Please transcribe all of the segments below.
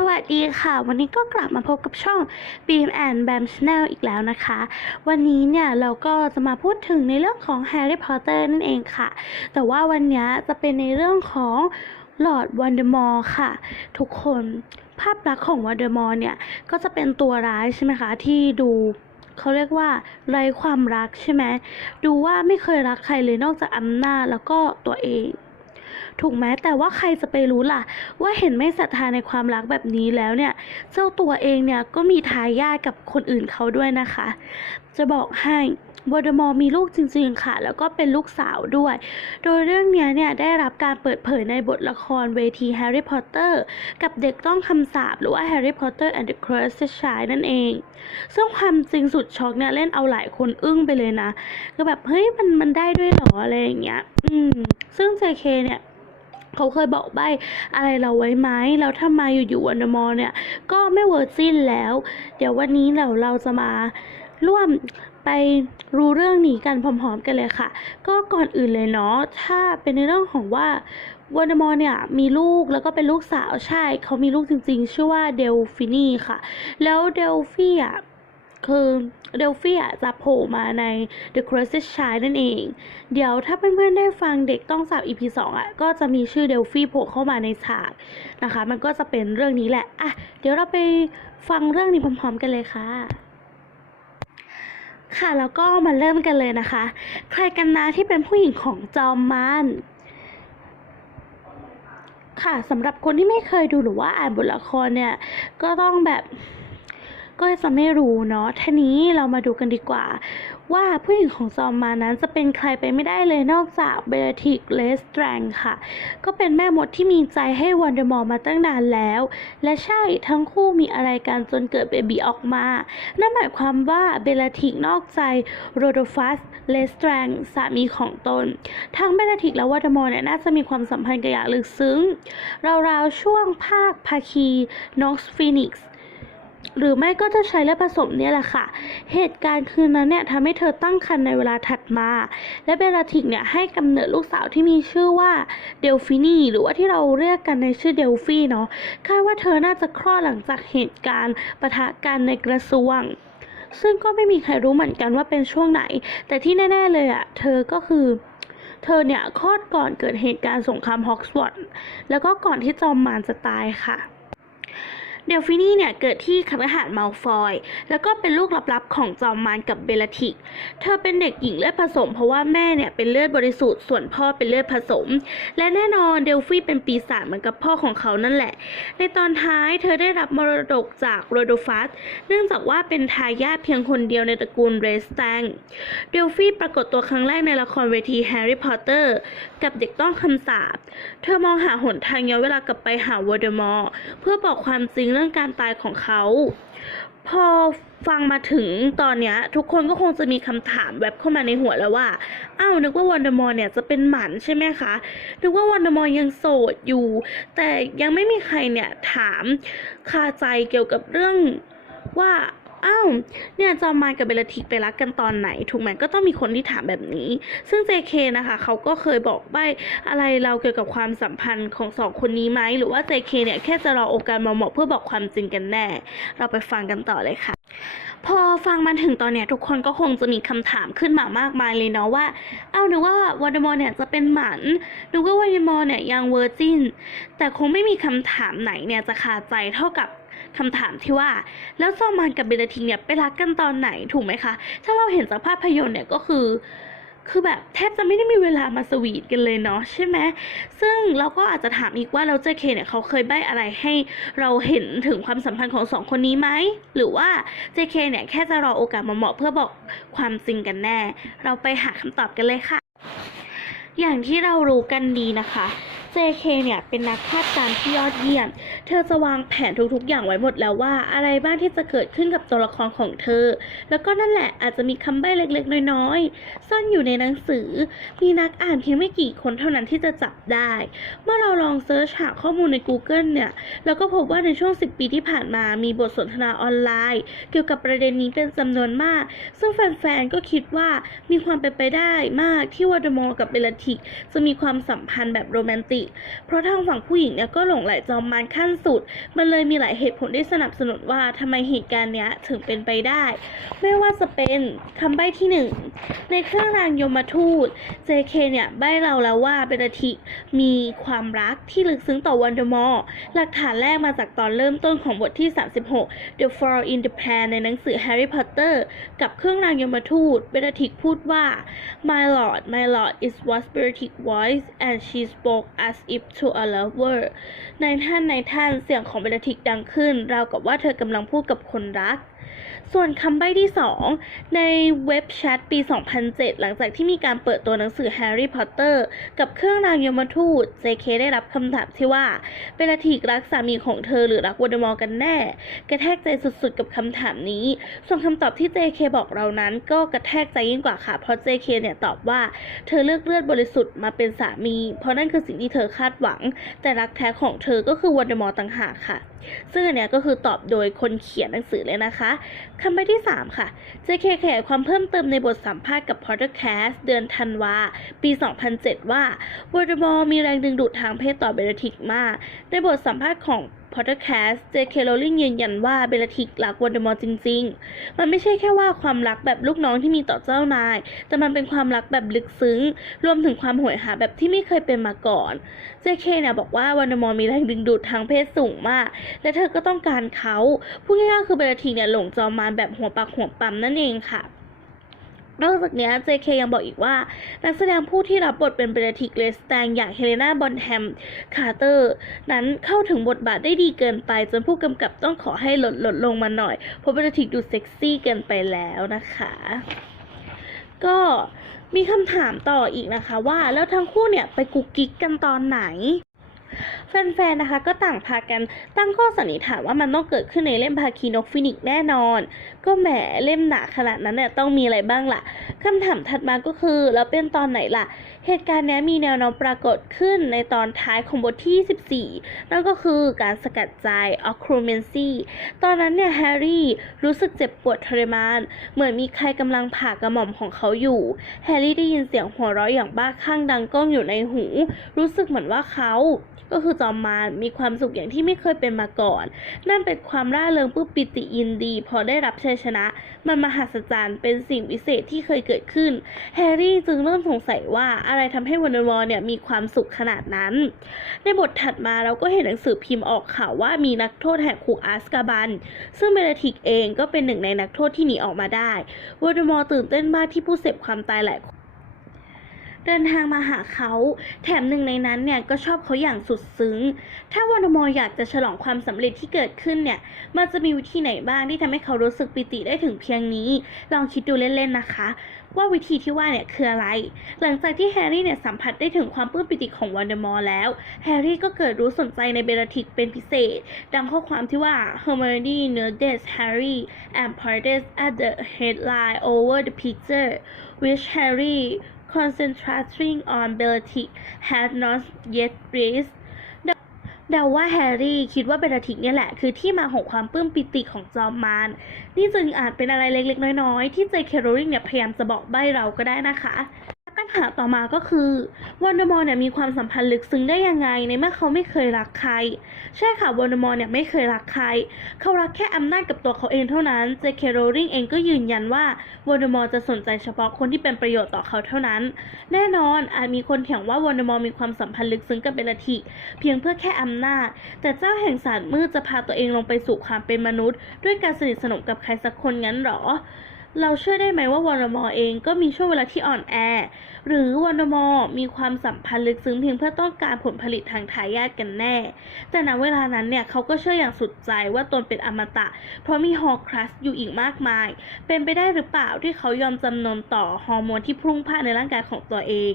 สวัสดีค่ะ วันนี้ก็กลับมาพบกับช่อง Beam and Bam Channel อีกแล้วนะคะ วันนี้เนี่ยเราก็จะมาพูดถึงในเรื่องของ Harry Potter นั่นเองค่ะ แต่ว่าวันนี้จะเป็นในเรื่องของ Lord Voldemort ค่ะ ทุกคนภาพลักษณ์ของ Voldemort เนี่ย ก็จะเป็นตัวร้ายใช่ไหมคะ ที่ดูเขาเรียกว่าไรความรักใช่ไหมดูว่าไม่เคยรักใครเลยนอกจากอำนาจแล้วก็ตัวเอง ถูกไหมแต่ว่าใครจะไปรู้ล่ะ ว่าเห็นไม่ศรัทธาในความรักแบบนี้แล้วเนี่ย เจ้าตัวเองเนี่ยก็มีทายาทกับคนอื่นเขาด้วยนะคะ จะบอกให้ วอร์ดมอร์มีลูกจริงๆค่ะ แล้วก็เป็นลูกสาวด้วย โดยเรื่องเนี้ยเนี่ยได้รับการเปิดเผยในบทละครเวทีแฮร์รี่พอตเตอร์กับเด็กต้องคำสาปหรือว่า Harry Potter and the Cursed Child นั่นเอง ซึ่งความจริงสุดช็อกเนี่ยเล่นเอาหลายคนอึ้งไปเลยนะก็แบบเฮ้ยมันมันได้ด้วยเหรออะไรอย่างเงี้ย อืม ซึ่ง JK เนี่ยเขาเคยบอกใบอะไรเราไว้ไหมแล้วทำไมอยู่ๆวันเดอร์มอเนี่ย ก็ไม่เวอร์จินแล้ว เดี๋ยววันนี้เราเราจะมาร่วม ไปรู้เรื่องนี้กันพร้อมๆกันเลยค่ะ ก็ก่อนอื่นเลยเนาะถ้าเป็นในเรื่องของว่าวันเดอร์มอร์เนี่ยมีลูกแล้วก็เป็นลูกสาวใช่เขามีลูกจริงๆ ชื่อว่าเดลฟินีค่ะ แล้วเดลฟี่อะคือเดลฟี่อะจะโผล่มาใน The Cursed Child นั่นเอง เดี๋ยวถ้าเพื่อนๆได้ฟังเด็กต้องสาบ EP 2อะก็จะมีชื่อเดลฟี่โผล่เข้ามาในฉากนะคะ มันก็จะเป็นเรื่องนี้แหละอะเดี๋ยวเราไปฟังเรื่องนี้พร้อมๆกันเลยค่ะ ค่ะแล้วก็มาเริ่มกันเลยนะคะ ใครกันนะที่เป็นผู้หญิงของจอมมานค่ะสำหรับคนที่ไม่เคยดูหรือว่าอ่านบทละครเนี่ย ก็ต้องแบบ ก็จะไม่รู้เนาะทีนี้เรามาดูกันดีกว่า ว่าผู้หญิงของจอมมานั้นจะเป็นใครไปไม่ได้เลยนอกจากเบลติกเลสแตรงค่ะ ก็เป็นแม่มดที่มีใจให้วันเดอร์มอร์มาตั้งนานแล้ว และใช่ทั้งคู่มีอะไรกันจนเกิดเบบีออกมา นั่นหมายความว่าเบลติกนอกใจโรโดฟัสเลสแตรงสามีของตน ทั้งเบลติกและวันเดอร์มอร์เนี่ยน่าจะมีความสัมพันธ์กันอย่างลึกซึ้งราวๆช่วงภาคภาคีน็อกซ์ฟีนิกซ์ หรือไม่ก็จะใช้เลือดผสมเนี่ยแหละค่ะ เหตุการณ์คืนนั้นเนี่ยทำให้เธอตั้งครรภ์ในเวลาถัดมา และเบลาทิกเนี่ยให้กำเนิดลูกสาวที่มีชื่อว่าเดลฟินีหรือว่าที่เราเรียกกันในชื่อเดลฟี่เนาะคาดว่าเธอน่าจะคลอดหลังจากเหตุการณ์ปะทะกันในกระทรวงซึ่งก็ไม่มีใครรู้เหมือนกันว่าเป็นช่วงไหน แต่ที่แน่ ๆ เลยอะ่ะ เธอก็คือ เธอเนี่ยคลอดก่อนเกิดเหตุการณ์สงครามฮอกสวอตแล้วก็ก่อนที่จอมมารจะตายค่ะ เดลฟินีเนี่ยเกิดที่คฤหาสน์มัลฟอย แล้วก็เป็นลูกลับๆของจอมมารกับเบลทิก เธอเป็นเด็กหญิงเลือดผสม เพราะว่าแม่เนี่ยเป็นเลือดบริสุทธิ์ ส่วนพ่อเป็นเลือดผสม และแน่นอนเดลฟี่เป็นปีศาจเหมือนกับพ่อของเขานั่นแหละ ในตอนท้ายเธอได้รับมรดกจากโรโดฟัส เนื่องจากว่าเป็นทายาทเพียงคนเดียวในตระกูลเรสแตง เดลฟี่ปรากฏตัวครั้งแรกในละครเวทีแฮร์รี่พอตเตอร์กับเด็กต้องคำสาป เธอมองหาหนทางย้อนเวลากลับไปหาวอเดมอร์เพื่อบอกความจริงเรื่องการตายของเขา พอฟังมาถึงตอนนี้ทุกคนก็คงจะมีคำถามแวบเข้ามาในหัวแล้วว่าอ้าวนึกว่าวันเดอร์มอร์เนี่ยจะเป็นหมันใช่ไหมคะนึกว่าวันเดอร์มอร์ยังโสดอยู่ แต่ยังไม่มีใครเนี่ยถามคาใจเกี่ยวกับเรื่องว่า อ้าวเนี่ยจอมมารกับเบลทิกไปรักกันตอนไหน ถูกไหมก็ต้องมีคนที่ถามแบบนี้ ซึ่ง JK นะคะเขาก็เคยบอกใบอะไรเราเกี่ยวกับความสัมพันธ์ของสองคนนี้ไหมหรือว่า JK เนี่ยแค่จะรอโอกาสมาเหมาะเพื่อบอกความจริงกันแน่ เราไปฟังกันต่อเลยค่ะพอฟังมาถึงตอนเนี้ยทุกคนก็คงจะมีคำถามขึ้นมามากมายเลยเนาะว่า เอ้านึกว่าวอร์ดมอร์เนี่ยจะเป็นหมันนึกว่าวอร์ดมอร์เนี่ยยังเวอร์จินแต่คงไม่มีคำถามไหนเนี่ยจะคาใจเท่ากับ คำถามที่ว่า แล้วซอมมานกับเบลลาทิงเนี่ยไปรักกันตอนไหนถูกไหมคะ ถ้าเราเห็นจากภาพยนตร์เนี่ยก็คือคือแบบแทบจะไม่ได้มีเวลามาสวีทกันเลยเนาะใช่ไหมซึ่งเราก็อาจจะถามอีกว่าเราเจเคเนี่ยเขาเคยใบ้อะไรให้เราเห็นถึงความสัมพันธ์ของสองคนนี้ไหม หรือว่า JK เนี่ยแค่จะรอโอกาสมาเหมาะเพื่อบอกความจริงกันแน่ เราไปหาคำตอบกันเลยค่ะ อย่างที่เรารู้กันดีนะคะ JK เนี่ยเป็นนักคาดการณ์ที่ยอดเยี่ยม เธอจะวางแผนทุกๆ อย่างไว้หมดแล้วว่า อะไรบ้างที่จะเกิดขึ้นกับตัวละครของเธอ แล้วก็นั่นแหละอาจจะมีคำใบ้เล็กๆ น้อยๆ ซ่อนอยู่ในหนังสือ มีนักอ่านเพียงไม่กี่คนเท่านั้นที่จะจับได้ เมื่อเราลองเซิร์ชหาข้อมูลใน Google เนี่ยเราก็พบว่าในช่วง 10 ปีที่ผ่านมามีบทสนทนาออนไลน์ เกี่ยวกับประเด็นนี้เป็นจำนวนมาก ซึ่งแฟนๆ ก็คิดว่ามีความเป็นไปได้มากที่วอร์ดมอร์กับเบลลาทิกจะมีความสัมพันธ์แบบโรแมนติกเพราะทางฝั่งผู้หญิงเนี่ยก็หลงไหลจอมมารขั้นสุด มันเลยมีหลายเหตุผลที่สนับสนุนว่าทำไมเหตุการณ์เนี้ยถึงเป็นไปได้ ไม่ว่าจะเป็นคำใบ้ที่หนึ่งในเครื่องรางยมทูต JK เนี่ยใบ้เราแล้วว่าเบลทิกมีความรักที่ลึกซึ้งต่อวันเดอมอร์หลักฐานแรกมาจากตอนเริ่มต้นของบทที่ 36 The Fall in the Plan ในหนังสือ Harry Potter กับเครื่องรางยมทูตเบลทิกพูดว่า My lord my lord is was Bellatrix voice and she spoke as if to a lover ในท่านในท่านเสียงของเบลทิกดังขึ้น ราวกับว่าเธอกำลังพูดกับคนรัก ส่วนคำใบ้ที่ 2 ในเว็บแชทปี 2007 หลังจากที่มีการเปิดตัวหนังสือแฮร์รี่พอตเตอร์กับเครื่องรางยมทูต JK ได้รับคำถามที่ว่าเบลทิกรักสามีของเธอหรือรักวอลเดอมอร์กันแน่ กระแทกใจสุดๆ กับคำถามนี้ ส่วนคำตอบที่ JK บอกเรานั้น ก็กระแทกใจยิ่งกว่าค่ะ เพราะ JK เนี่ยตอบว่า เธอเลือกเลือดบริสุทธิ์มาเป็นสามี เพราะนั่นคือสิ่งที่เธอคาดหวัง แต่รักแท้ของเธอก็คือวอลเดอมอร์ต่างหากค่ะซึ่งอันเนี่ยก็คือตอบโดยคนเขียนหนังสือเลยนะคะคำใบที่ 3 ค่ะ JK ขยายความเพิ่มเติมในบทสัมภาษณ์กับ Podcast เดือนธันวา ปี 2007 ว่าวอร์ดมอมีแรงดึงดูดทางเพศต่อเบลทิกมาก ในบทสัมภาษณ์ของ Podcast JK Rowling ยืนยันว่าเบลทิกรักวอร์ดมอร์จริง ๆ มันไม่ใช่แค่ว่าความรักแบบลูกน้องที่มีต่อเจ้านาย แต่มันเป็นความรักแบบลึกซึ้ง รวมถึงความโหยหาแบบที่ไม่เคยเป็นมาก่อน JK เคนี่ยบอกว่าวอร์ดมอร์มีแรงดึงดูดทางเพศสูงมาก และเธอก็ต้องการเขาพูดง่ายๆคือเบลทิกเนี่ยหลงจอมมารแบบหัวปักหัวปั๊มนั่นเองค่ะ นอกจากนี้ JK ยังบอกอีกว่า นักแสดงผู้ที่รับบทเป็นเบลทิกเลสแตงอย่างเฮเลนาบอนแฮมคาร์เตอร์นั้นเข้าถึงบทบาทได้ดีเกินไป จนผู้กำกับต้องขอให้ลดลดลงมาหน่อย เพราะเบลทิกดูเซ็กซี่เกินไปแล้วนะคะ ก็มีคำถามต่ออีกนะคะว่าแล้วทั้งคู่เนี่ยไปกุกกิ๊กกันตอนไหน แฟนๆนะคะก็ต่างพากันตั้งข้อสันนิษฐานว่ามันต้องเกิดขึ้นในเล่มภาคีนกฟินิกแน่นอน ก็แหมเล่มหนาขนาดนั้นเนี่ยต้องมีอะไรบ้างล่ะคำถามถัดมาก็คือแล้วเป็นตอนไหนล่ะ เหตุการณ์นี้มีแนวโน้มปรากฏขึ้นในตอนท้ายของบทที่24นั่นก็คือการสกัดใจ o c c r u m e n c y ตอนนั้นเนี่ยแฮร์รี่รู้สึกเจ็บปวดทรมาน เหมือนมีใครกำลังผ่ากระหม่อมของเขาอยู่ แฮร์รี่ได้ยินเสียงหัวเราะอย่างบ้าคลั่งดังก้องอยู่ในหู รู้สึกเหมือนว่าเขาก็คือจอมมารมีความสุขอย่างที่ไม่เคยเป็นมาก่อน นั่นเป็นความร่าเริงปื้มปิติยินดี พอได้รับชัยชนะ มันมหัศจรรย์เป็นสิ่งวิเศษที่เคยเกิดขึ้น แฮร์รี่จึงเริ่มสงสัยว่าอะไรทำให้วันเดอร์วอร์เนี่ยมีความสุขขนาดนั้น ในบทถัดมาเราก็เห็นหนังสือพิมพ์ออกข่าวว่ามีนักโทษแหกคุกอาสกาบัน ซึ่งเบลทิกเองก็เป็นหนึ่งในนักโทษที่หนีออกมาได้วอร์ดมอร์ตื่นเต้นมากที่ผู้เสพความตายหลายคน เดินทางมาหาเขา แถมหนึ่งในนั้นเนี่ยก็ชอบเขาอย่างสุดซึ้ง ถ้าวอนมอร์อยากจะฉลองความสำเร็จที่เกิดขึ้นเนี่ย มันจะมีวิธีไหนบ้างที่ทำให้เขารู้สึกปิติได้ถึงเพียงนี้ ลองคิดดูเล่นๆนะคะ ว่าวิธีที่ว่าเนี่ยคืออะไร หลังจากที่แฮร์รี่เนี่ยสัมผัสได้ถึงความปลื้มปิติของวันเดอมอร์แล้ว แฮร์รี่ก็เกิดรู้สนใจในเบลทิกเป็นพิเศษ ดังข้อความที่ว่า Hermione noticed Harry and pointed at the headline over the picture which Harry concentrating on Bellatrix had not yet reached เดาว่าแฮร์รี่คิดว่าเบลทิกเนี่ยแหละ คือที่มาของความปลื้มปิติของจอมมารนี่จึงอาจเป็นอะไรเล็กๆ น้อยๆ ที่เจคโรลิงเนี่ยพยายามจะบอกใบ้เราก็ได้นะคะ หาต่อมาก็คือวอนเดอมอร์เนี่ยมีความสัมพันธ์ลึกซึ้งได้ยังไงในเมื่อเขาไม่เคยรักใคร ใช่ค่ะวอนเดอมอร์เนี่ยไม่เคยรักใคร เขารักแค่อำนาจกับตัวเขาเองเท่านั้นเจคโรลิงเองก็ยืนยันว่าวอนเดอมอร์จะสนใจเฉพาะคนที่เป็นประโยชน์ต่อเขาเท่านั้น แน่นอนอาจมีคนเถียงว่าวอนเดอมอร์มีความสัมพันธ์ลึกซึ้งกับเบลทิเพียงเพื่อแค่อำนาจ แต่เจ้าแห่งสารมืดจะพาตัวเองลงไปสู่ความเป็นมนุษย์ ด้วยการสนิทสนมกับใครสักคนงั้นหรอ เราเชื่อได้ไหมว่าวอนมอเองก็มีช่วงเวลาที่อ่อนแอ หรือวอนมอมีความสัมพันธ์ลึกซึ้งเพียงเพื่อต้องการผลผลิตทางทายาทกันแน่ แต่ณเวลานั้นเนี่ยเขาก็เชื่ออย่างสุดใจว่าตนเป็นอมตะ เพราะมีฮอร์ครัสอยู่อีกมากมาย เป็นไปได้หรือเปล่าที่เขายอมจำนนต่อฮอร์โมนที่พุ่งพ่านในร่างกายของตัวเอง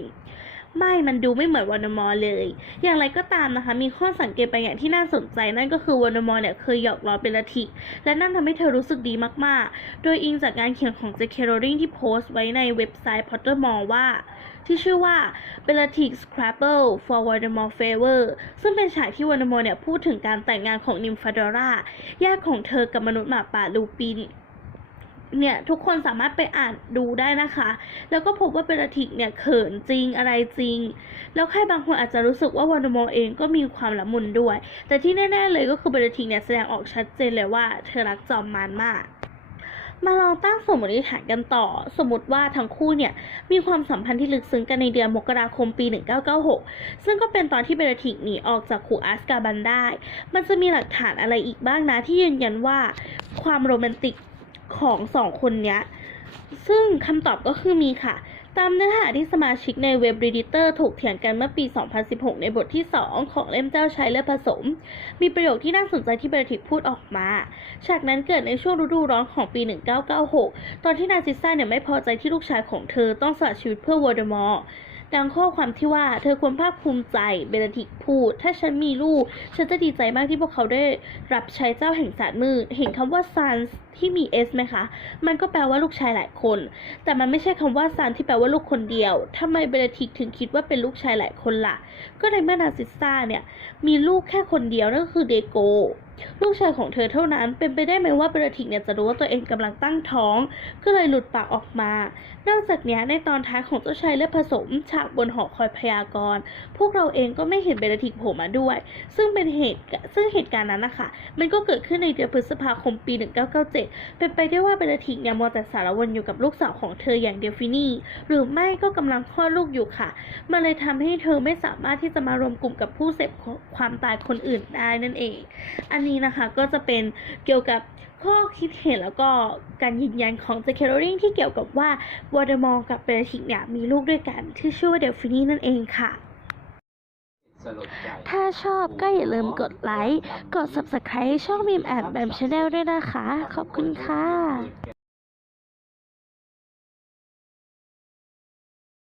ไม่มันดูไม่เหมือนวอนมอร์เลย อย่างไรก็ตามนะคะ มีข้อสังเกตไปอย่างที่น่าสนใจนั่นก็คือวอนมอร์เนี่ยเคยหยอกล้อเบลลาทิและนั่นทำให้เธอรู้สึกดีมากๆ โดยอิงจากการเขียนของ J.K. Rowling ที่โพสต์ไว้ในเว็บไซต์ Pottermore ว่า ที่ชื่อว่า Bellatrix Scrabble for Voldemort Favor ซึ่งเป็นฉากที่วอนมอร์เนี่ยพูดถึงการแต่งงานของนิมฟาดอร่าญาติของเธอกับมนุษย์หมาป่าลูปิน เนี่ยทุกคนสามารถไปอ่านดูได้นะคะ แล้วก็พบว่าเบลลาทิกเนี่ยเขินจริงอะไรจริง แล้วใครบางคนอาจจะรู้สึกว่าวอนดอมอเองก็มีความละมุนด้วย แต่ที่แน่ๆเลยก็คือเบลลาทิกเนี่ยแสดงออกชัดเจนเลยว่าเธอรักจอมมานมากมาลองตั้งสมมติฐานกันต่อ สมมติว่าทั้งคู่เนี่ยมีความสัมพันธ์ที่ลึกซึ้งกันในเดือนมกราคมปี 1996 ซึ่งก็เป็นตอนที่เบลลาทิกหนีออกจากคุกอาสกาบันได้ มันจะมีหลักฐานอะไรอีกบ้างนะที่ยืนยันว่า ความโรแมนติก ของสองคนเนี้ย ซึ่งคำตอบก็คือมีค่ะ ตามเนื้อหาที่สมาชิกในเว็บ Redditor ถกเถียงกันเมื่อปี 2016 ในบทที่ 2 ของเล่มเจ้าชายเลือดผสม มีประโยคที่น่าสนใจที่เบลทิกพูดออกมา ฉากนั้นเกิดในช่วงฤดูร้อนของปี 1996 ตอนที่นาซิสซ่าเนี่ยไม่พอใจที่ลูกชายของเธอต้องสละชีวิตเพื่อวอร์เดมอร์ ดังข้อความที่ว่าเธอควรภาคภูมิใจเบลทิกพูด ถ้าฉันมีลูก ฉันจะดีใจมากที่พวกเขาได้รับใช้เจ้าแห่งศาสตร์มืดเห็นคำว่า sons ที่มี s ไหมคะ มันก็แปลว่าลูกชายหลายคน แต่มันไม่ใช่คำว่า son ที่แปลว่าลูกคนเดียวทำไมเบลทิกถึงคิดว่าเป็นลูกชายหลายคนล่ะ ก็ในเมื่อนาซิซ่าเนี่ยมีลูกแค่คนเดียวนั่นก็คือเดโก ลูกชายของเธอเท่านั้น เป็นไปได้ไหมว่าเบลทิกเนี่ยจะรู้ว่าตัวเองกำลังตั้งท้อง ก็เลยหลุดปากออกมา นอกจากนี้ในตอนท้ายของเจ้าชายเลือดผสม ฉากบนหอคอยพยากรณ์พวกเราเองก็ไม่เห็นเบลทิกโผล่มาด้วย ซึ่งเป็นเหตุซึ่งเหตุการณ์นั้นนะคะมันก็เกิดขึ้นในเดือนพฤษภาคมปี 1997 เป็นไปได้ว่าเบลทิกเนี่ยมัวแต่สารวนอยู่กับลูกสาวของเธออย่างเดลฟินี่หรือไม่ก็กำลังคลอดลูกอยู่ค่ะ มันเลยทำให้เธอไม่สามารถที่จะมารวมกลุ่มกับผู้เสพความตายคนอื่นได้นั่นเอง อันนี้นะคะก็จะเป็นเกี่ยวกับข้อคิดเห็นแล้วก็การยืนยันของ j k Rowling ที่เกี่ยวกับว่าวอร์ดมอร์กับเบลทิกเนี่ยมีลูกด้วยกันที่ชื่อว่าเดลฟินีนั่นเองค่ะสลดใจถ้าชอบก็อย่าลืมกดไลค์ กด subscribe ช่องบีมแอนด์แบมชาแนลด้วยนะคะ ขอบคุณค่ะ